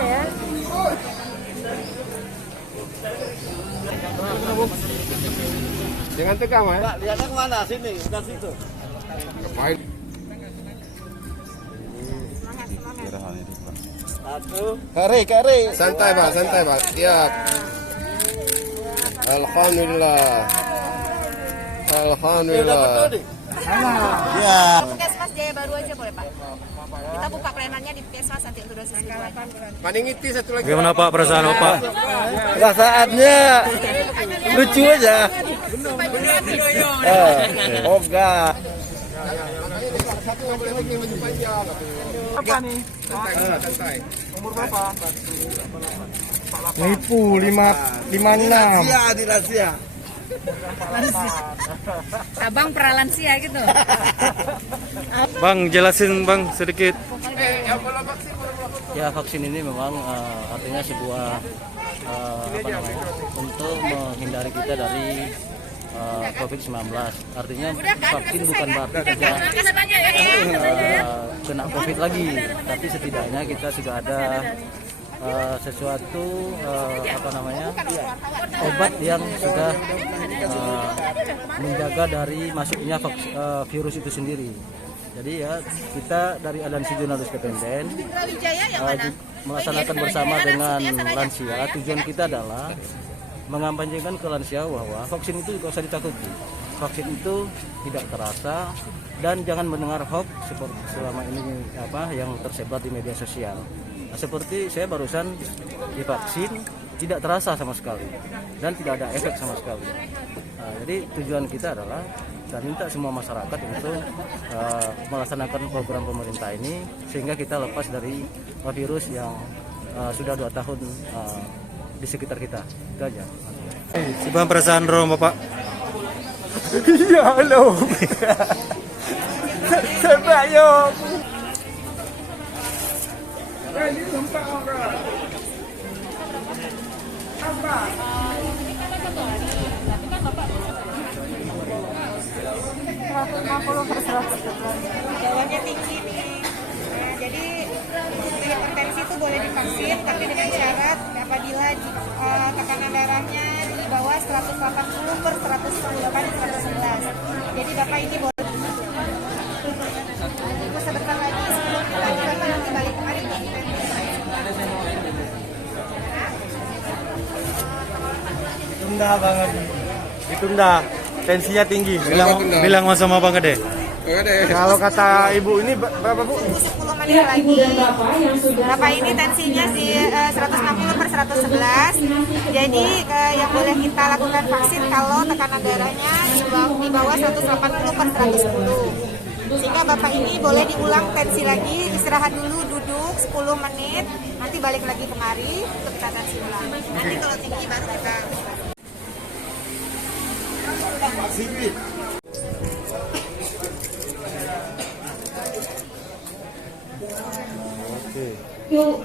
ya. Jangan tegang, ya. Pak, lihatnya kemana? Sini, bukan situ. Ngapain? Satu. Kari. Santai, Pak. Santai, Pak. Siap. Alhamdulillah. Alhamdulillah. Ya. Puskesmas Jaya Baru aja boleh Pak. Kita buka pelayanannya di Puskesmas nanti untuk dosis kedua. Maningiti satu lagi. Bagaimana Pak perasaan Pak? Perasaannya lucu aja. Oga. Satu nggak boleh lagi maju panjang. Apa nih? Santai. Umur berapa? Nipu 56. Di rahasia. Abang pralansia gitu. Bang, jelasin Bang sedikit. Ya, vaksin ini memang artinya sebuah untuk menghindari kita dari COVID-19. Artinya vaksin bukan berarti kita kena COVID lagi, tapi setidaknya kita sudah ada sesuatu obat yang sudah menjaga dari masuknya virus itu sendiri. Jadi ya kita dari Aliansi Jurnalis Independen melaksanakan bersama dengan lansia. Tujuan kita adalah mengampanyekan ke lansia bahwa vaksin itu tidak usah ditakuti. Vaksin itu tidak terasa dan jangan mendengar hoax seperti selama ini yang tersebar di media sosial. Nah, seperti saya barusan divaksin tidak terasa sama sekali dan tidak ada efek sama sekali. Nah, jadi tujuan kita adalah kita minta semua masyarakat untuk melaksanakan program pemerintah ini sehingga kita lepas dari virus yang sudah 2 tahun di sekitar kita. Itu aja. Bang, perasaan Romo Pak? Ya halo. Sebab yo. Gawanya tinggi nih. Nah, jadi hipertensi itu boleh divaksin tapi dengan syarat apabila tekanan darahnya di bawah 180/110 Jadi Bapak ini boleh tunggu sebentar lagi sebelum kita nanti balik kemari. Ditunda banget. Ditunda. Tensinya tinggi. Bilang sama Bang Gede. Kalau kata ibu ini berapa Bu? 10 menit lagi. Bapak ini tensinya di 160/111. Jadi yang boleh kita lakukan vaksin kalau tekanan darahnya di bawah 180/110. Sehingga Bapak ini boleh diulang tensi lagi, istirahat dulu, duduk 10 menit, nanti balik lagi kemari untuk kita tensi ulang. Nanti kalau tinggi baru kita Sipit. Oke. Yuk,